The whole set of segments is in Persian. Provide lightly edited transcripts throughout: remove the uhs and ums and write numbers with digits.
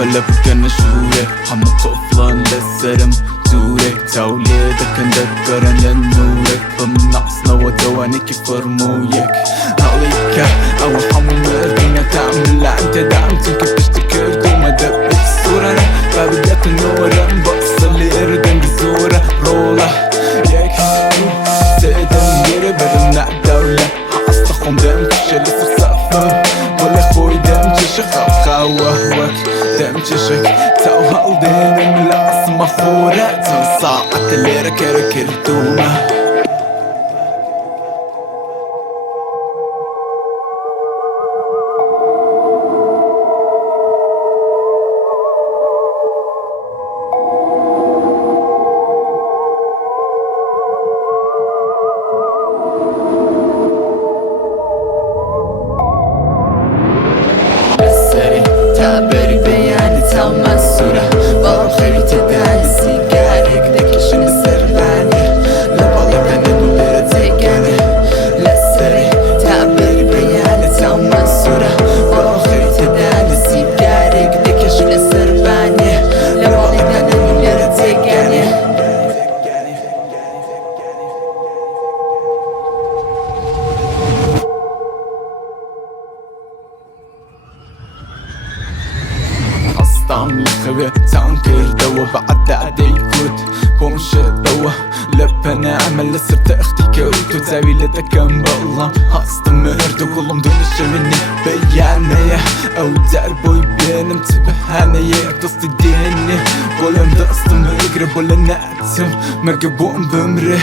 ولا بكن شهوري حمو قفلان للسرم زورك تولدك ندكرا لنورك بمنعصنا ودوانك فرمويك عليك او حمو مردنا تعمل انت دعمتك بتشتكرت وما دبت الصورة انا فبدأت النورة بقصر لي اردن بزورة رولة يك تقدم يري برمنا دولة حاصلخم دم كشل صر سقفم ولا خوي دم تشخ خوهوك دم تشك تو هالدين ملعص مخورة تنصاعت اللي ركرك الدومة تعبري بياني تاو منصورة بابا خيري تداني سيجارك دكشن السرباني لبالي بنا نولر تيجاني لسري تعبري بياني تاو منصورة بابا خيري تداني سيجارك دكشن السرباني لبالي بنا نولر تيجاني طعم الخوي تنكر دوا بعد عدي كود بومشي دوا لبنا عمل صرت اختي كوت وتساوي لتكم بالله هستمر تقولهم دون الشمني بيانية او دربوي بين متبهانية قصتي ديني قولهم دستم اقرب ولا ناتم مرقبون بمره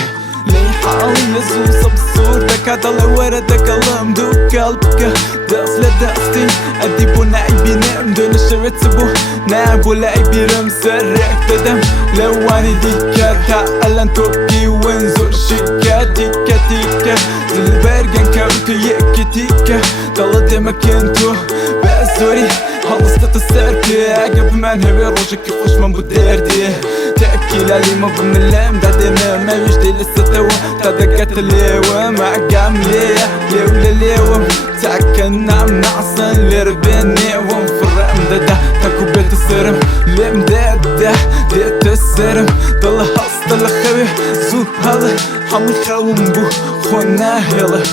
لي حالي يزوص بصورتك هذا وردك اللهم دو قلبك دفل دفتي اديبو نعيبي نعم دون الشرط بو نعب ولاعبي رمسرك تدم لواني ديكا تعالن توبكي وينزور شيكا ديكا ديكا زلبرغن كوتو يكي ديكا دل دمك انتو بأزوري خلصت السركي عقب من هبي روشك يخش من بودردي تأكيل علي ما بملام دادنا ما يجدي للستوى تدقت الليوة مع قاملية ليولة ليوة تاكن نعم نعصن لربيني ومفرم دادا تاكو بيت السرم لمدادة ديت السرم ضل هص ضل خوي زو هلا حمي خوم بو خونا هلا